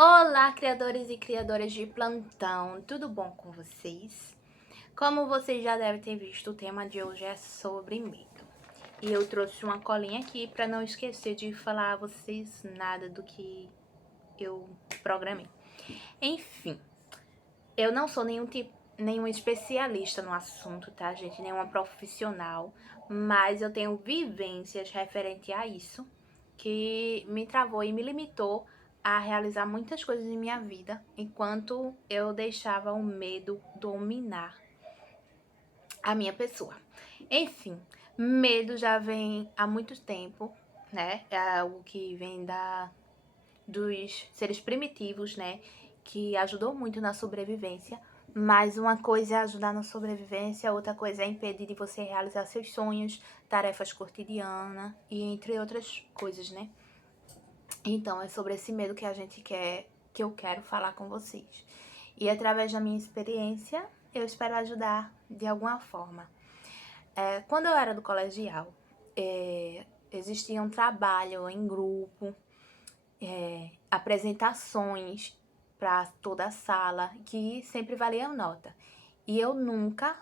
Olá, criadores e criadoras de plantão, tudo bom com vocês? Como vocês já devem ter visto, o tema de hoje é sobre medo. E eu trouxe uma colinha aqui para não esquecer de falar a vocês nada do que eu programei. Enfim, eu não sou nenhum especialista no assunto, tá, gente? Nenhuma profissional, mas eu tenho vivências referente a isso que me travou e me limitou a realizar muitas coisas em minha vida, enquanto eu deixava o medo dominar a minha pessoa. Enfim, medo já vem há muito tempo, né? É algo que vem dos seres primitivos, né? Que ajudou muito na sobrevivência. Mas uma coisa é ajudar na sobrevivência, outra coisa é impedir de você realizar seus sonhos, tarefas cotidianas e entre outras coisas, né? Então, é sobre esse medo que eu quero falar com vocês. E através da minha experiência, eu espero ajudar de alguma forma. Quando eu era do colegial, existia um trabalho em grupo, apresentações para toda a sala, que sempre valia nota. E eu nunca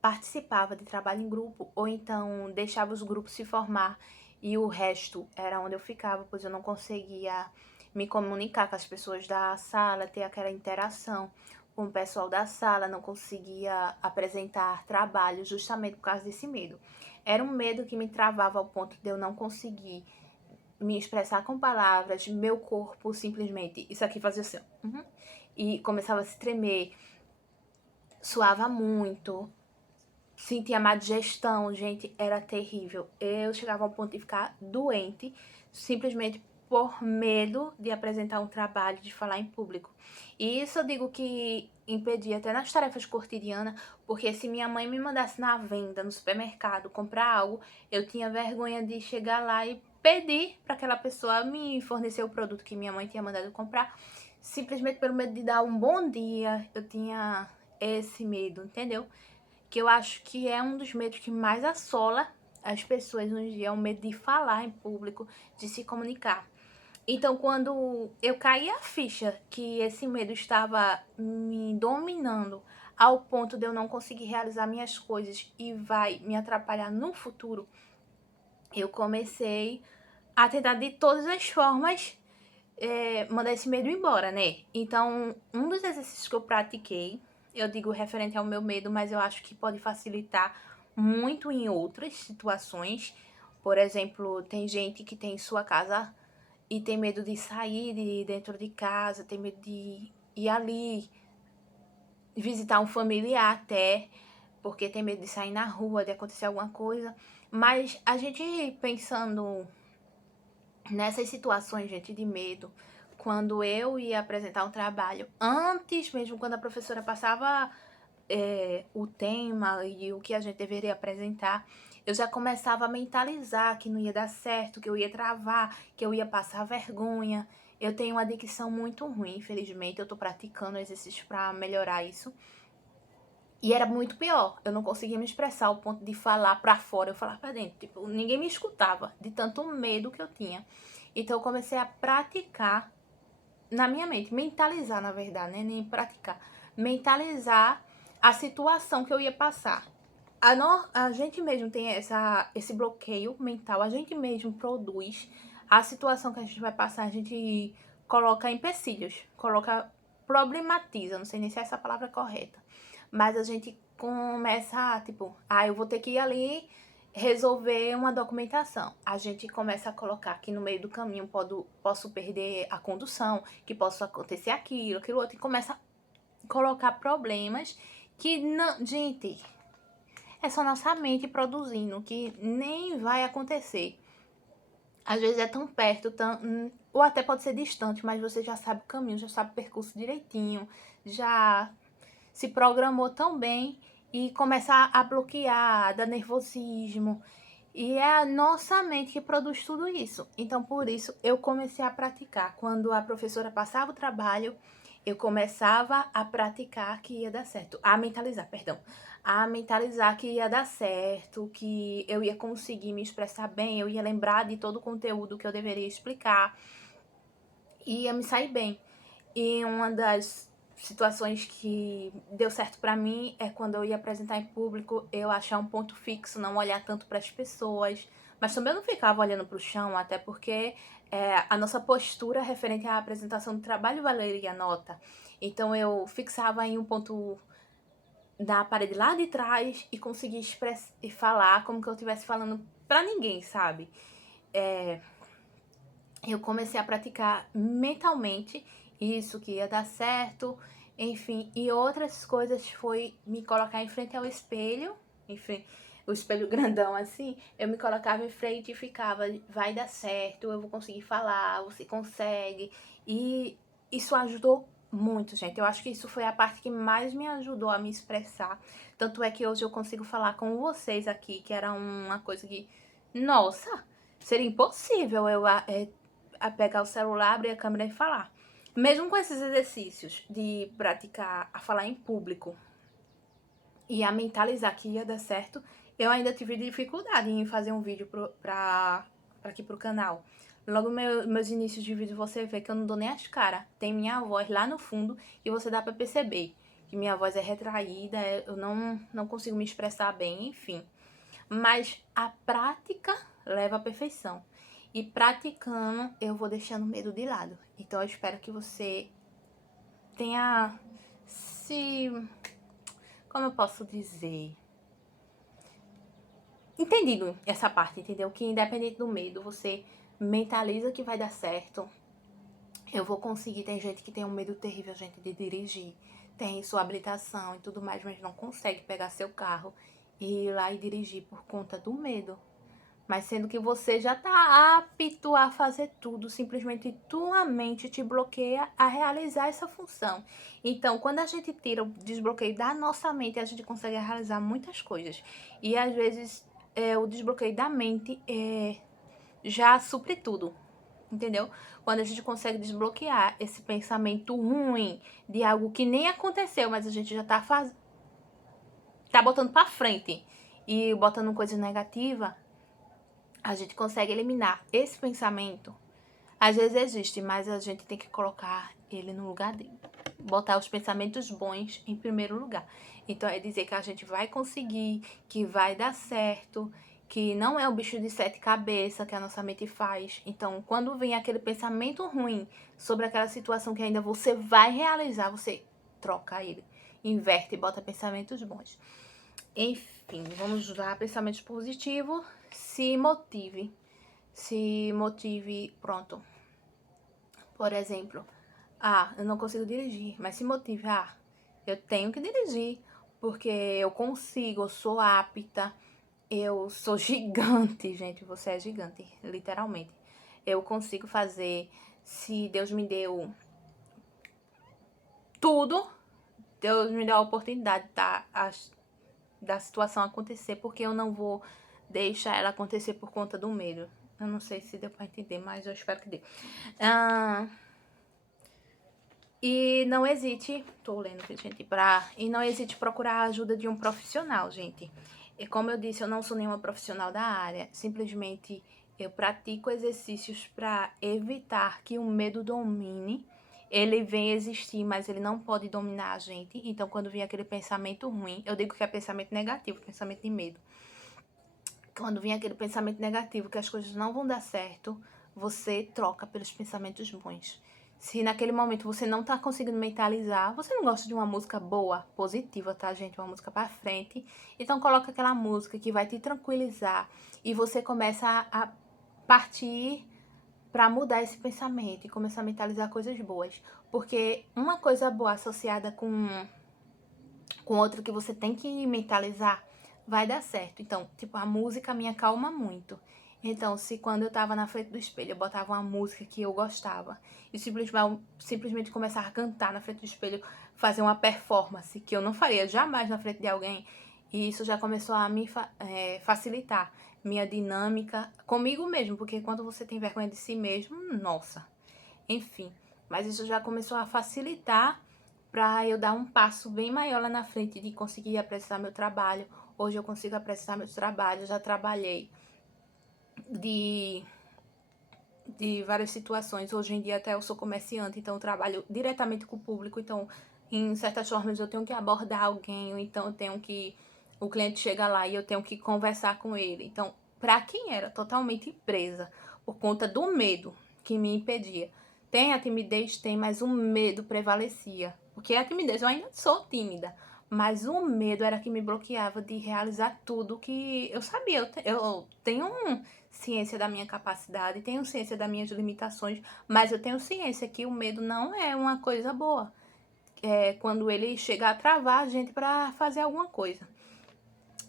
participava de trabalho em grupo, ou então deixava os grupos se formar e o resto era onde eu ficava, pois eu não conseguia me comunicar com as pessoas da sala, ter aquela interação com o pessoal da sala, não conseguia apresentar trabalho justamente por causa desse medo. Era um medo que me travava ao ponto de eu não conseguir me expressar com palavras, meu corpo simplesmente, isso aqui fazia assim, e começava a se tremer, suava muito, sentia má digestão, gente, era terrível. Eu chegava ao ponto de ficar doente, simplesmente por medo de apresentar um trabalho, de falar em público. E isso eu digo que impedia até nas tarefas cotidianas, porque se minha mãe me mandasse na venda, no supermercado, comprar algo, eu tinha vergonha de chegar lá e pedir para aquela pessoa me fornecer o produto que minha mãe tinha mandado comprar, simplesmente pelo medo de dar um bom dia. Eu tinha esse medo, entendeu? Que eu acho que é um dos medos que mais assola as pessoas hoje em dia, é o medo de falar em público, de se comunicar. Então, quando eu caí a ficha que esse medo estava me dominando ao ponto de eu não conseguir realizar minhas coisas e vai me atrapalhar no futuro, eu comecei a tentar de todas as formas mandar esse medo embora, né? Então, um dos exercícios que eu pratiquei, eu digo referente ao meu medo, mas eu acho que pode facilitar muito em outras situações. Por exemplo, tem gente que tem sua casa e tem medo de sair de dentro de casa, tem medo de ir ali visitar um familiar até, porque tem medo de sair na rua, de acontecer alguma coisa. Mas a gente pensando nessas situações, gente, de medo, quando eu ia apresentar um trabalho, antes mesmo, quando a professora passava o tema e o que a gente deveria apresentar, eu já começava a mentalizar que não ia dar certo, que eu ia travar, que eu ia passar vergonha. Eu tenho uma dicção muito ruim, infelizmente, eu tô praticando exercícios para melhorar isso. E era muito pior, eu não conseguia me expressar ao ponto de falar pra fora, eu falava pra dentro, tipo, ninguém me escutava, de tanto medo que eu tinha. Então eu comecei a praticar na minha mente, mentalizar na verdade, né? Nem praticar, mentalizar a situação que eu ia passar. A gente mesmo tem esse bloqueio mental, a gente mesmo produz a situação que a gente vai passar, a gente coloca empecilhos, problematiza, não sei nem se é essa palavra correta, mas a gente começa, tipo, eu vou ter que ir ali resolver uma documentação. A gente começa a colocar que no meio do caminho posso perder a condução, que possa acontecer aquilo outro, e começa a colocar problemas que não, gente, é só nossa mente produzindo, que nem vai acontecer. Às vezes é tão perto, ou até pode ser distante, mas você já sabe o caminho, já sabe o percurso direitinho, já se programou tão bem e começa a bloquear, a dar nervosismo. E é a nossa mente que produz tudo isso. Então, por isso, eu comecei a praticar. Quando a professora passava o trabalho, eu começava a praticar que ia dar certo. A mentalizar, perdão. A mentalizar que ia dar certo, que eu ia conseguir me expressar bem, eu ia lembrar de todo o conteúdo que eu deveria explicar, e ia me sair bem. E uma das situações que deu certo pra mim é quando eu ia apresentar em público, eu achar um ponto fixo, não olhar tanto para as pessoas, mas também eu não ficava olhando para o chão, até porque a nossa postura referente à apresentação do trabalho valeria a nota. Então eu fixava em um ponto da parede lá de trás e conseguia expressar e falar como que eu estivesse falando pra ninguém, sabe? Eu comecei a praticar mentalmente isso que ia dar certo, enfim, e outras coisas foi me colocar em frente ao espelho, enfim, o espelho grandão assim, eu me colocava em frente e ficava, vai dar certo, eu vou conseguir falar, você consegue, e isso ajudou muito, gente. Eu acho que isso foi a parte que mais me ajudou a me expressar. Tanto é que hoje eu consigo falar com vocês aqui, que era uma coisa que, nossa, seria impossível eu a pegar o celular, abrir a câmera e falar. Mesmo com esses exercícios de praticar a falar em público e a mentalizar que ia dar certo, eu ainda tive dificuldade em fazer um vídeo pra aqui pro canal. Logo meus inícios de vídeo você vê que eu não dou nem as caras. Tem minha voz lá no fundo e você dá pra perceber que minha voz é retraída, eu não consigo me expressar bem, enfim. Mas a prática leva à perfeição. E praticando, eu vou deixando o medo de lado. Então eu espero que você tenha se... Como eu posso dizer? Entendido essa parte, entendeu? Que independente do medo, você mentaliza que vai dar certo. Eu vou conseguir. Tem gente que tem um medo terrível, gente, de dirigir. Tem sua habilitação e tudo mais, mas não consegue pegar seu carro e ir lá e dirigir por conta do medo. Mas sendo que você já tá apto a fazer tudo, simplesmente tua mente te bloqueia a realizar essa função. Então, quando a gente tira o desbloqueio da nossa mente, a gente consegue realizar muitas coisas. E às vezes o desbloqueio da mente já supre tudo, entendeu? Quando a gente consegue desbloquear esse pensamento ruim de algo que nem aconteceu, mas a gente já tá botando pra frente e botando coisa negativa, a gente consegue eliminar esse pensamento. Às vezes existe, mas a gente tem que colocar ele no lugar dele. Botar os pensamentos bons em primeiro lugar. Então é dizer que a gente vai conseguir, que vai dar certo, que não é o bicho de sete cabeças que a nossa mente faz. Então, quando vem aquele pensamento ruim sobre aquela situação que ainda você vai realizar, você troca ele, inverte e bota pensamentos bons. Enfim, vamos usar pensamentos positivos. Se motive. Se motive, pronto. Por exemplo, eu não consigo dirigir, mas se motive, eu tenho que dirigir, porque eu consigo, eu sou apta, eu sou gigante, gente, você é gigante, literalmente. Eu consigo fazer, se Deus me deu tudo, Deus me deu a oportunidade da situação acontecer, porque eu não vou deixar ela acontecer por conta do medo. Eu não sei se deu pra entender, mas eu espero que dê. E não hesite, tô lendo aqui, gente, e não hesite procurar a ajuda de um profissional, gente. E como eu disse, eu não sou nenhuma profissional da área, simplesmente eu pratico exercícios para evitar que o medo domine. Ele vem existir, mas ele não pode dominar a gente. Então, quando vem aquele pensamento ruim, eu digo que é pensamento negativo, pensamento de medo. Quando vem aquele pensamento negativo, que as coisas não vão dar certo, você troca pelos pensamentos bons. Se naquele momento você não tá conseguindo mentalizar, você não gosta de uma música boa, positiva, tá, gente? Uma música pra frente. Então coloca aquela música que vai te tranquilizar e você começa a partir pra mudar esse pensamento e começar a mentalizar coisas boas. Porque uma coisa boa associada com outra que você tem que mentalizar, vai dar certo. Então, tipo, a música me acalma muito. Então, se quando eu tava na frente do espelho, eu botava uma música que eu gostava e simplesmente começar a cantar na frente do espelho, fazer uma performance que eu não faria jamais na frente de alguém, e isso já começou a me facilitar minha dinâmica comigo mesmo, porque quando você tem vergonha de si mesmo, nossa, enfim. Mas isso já começou a facilitar para eu dar um passo bem maior lá na frente de conseguir apresentar meu trabalho. Hoje eu consigo apresentar meu trabalho, já trabalhei de de várias situações. Hoje em dia até eu sou comerciante, então eu trabalho diretamente com o público, então em certas formas eu tenho que abordar alguém, ou então eu tenho que... O cliente chega lá e eu tenho que conversar com ele. Então, para quem era totalmente presa por conta do medo que me impedia. Tem a timidez, tem, mas o medo prevalecia. Porque a timidez, eu ainda sou tímida, mas o medo era que me bloqueava de realizar tudo que eu sabia. Eu tenho ciência da minha capacidade, tenho ciência das minhas limitações, mas eu tenho ciência que o medo não é uma coisa boa. É quando ele chega a travar a gente para fazer alguma coisa.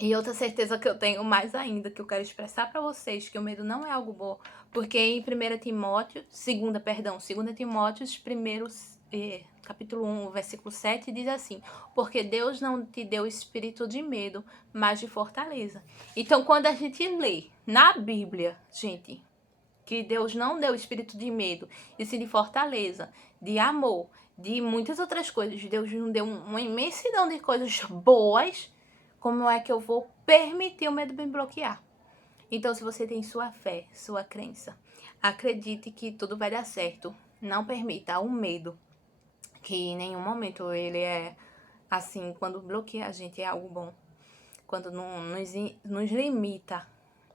E outra certeza que eu tenho mais ainda, que eu quero expressar para vocês, que o medo não é algo bom, porque em 1 Timóteo, 2 Timóteo, capítulo 1, versículo 7, diz assim: porque Deus não te deu espírito de medo, mas de fortaleza. Então, quando a gente lê na Bíblia, gente, que Deus não deu espírito de medo, e sim de fortaleza, de amor, de muitas outras coisas, Deus não deu uma imensidão de coisas boas, como é que eu vou permitir o medo me bloquear? Então, se você tem sua fé, sua crença, acredite que tudo vai dar certo. Não permita o medo, que em nenhum momento ele é assim, quando bloqueia a gente é algo bom. Quando não nos limita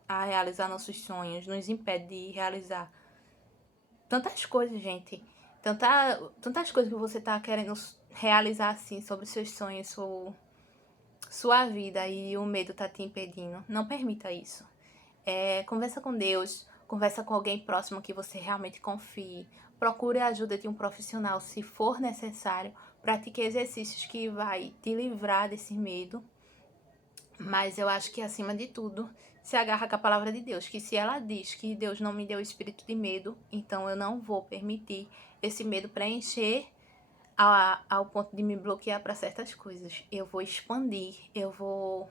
a realizar nossos sonhos, nos impede de realizar tantas coisas, gente. Tantas coisas que você tá querendo realizar assim sobre seus sonhos, sua vida, e o medo tá te impedindo. Não permita isso. Conversa com Deus, conversa com alguém próximo que você realmente confie. Procure a ajuda de um profissional se for necessário. Pratique exercícios que vai te livrar desse medo. Mas eu acho que, acima de tudo, se agarra com a palavra de Deus. Que se ela diz que Deus não me deu espírito de medo, então eu não vou permitir esse medo preencher ao ponto de me bloquear para certas coisas. Eu vou expandir, eu vou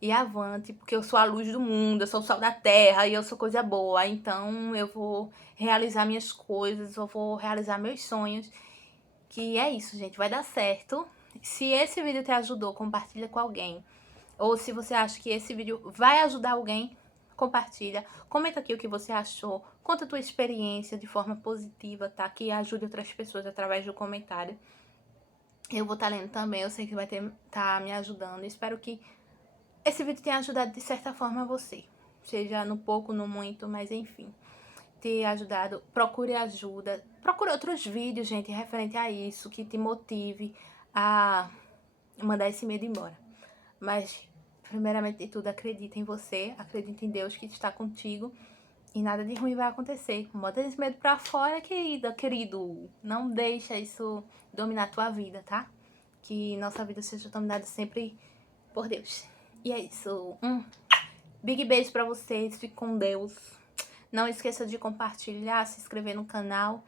ir avante, porque eu sou a luz do mundo, eu sou o sol da terra e eu sou coisa boa. Então eu vou realizar minhas coisas, eu vou realizar meus sonhos. Que é isso, gente, vai dar certo. Se esse vídeo te ajudou, compartilha com alguém. Ou se você acha que esse vídeo vai ajudar alguém, compartilha. Comenta aqui o que você achou. Conta a tua experiência de forma positiva, tá? Que ajude outras pessoas através do comentário. Eu vou estar lendo também, eu sei que vai tá me ajudando. Espero que esse vídeo tenha ajudado de certa forma você. Seja no pouco, no muito, mas enfim. Ter ajudado. Procure ajuda. Procure outros vídeos, gente, referente a isso, que te motive a mandar esse medo embora. Mas, primeiramente de tudo, acredita em você, acredita em Deus que está contigo e nada de ruim vai acontecer. Bota esse medo pra fora, querida, querido. Não deixa isso dominar a tua vida, tá? Que nossa vida seja dominada sempre por Deus. E é isso. Big beijo pra vocês, fique com Deus. Não esqueça de compartilhar, se inscrever no canal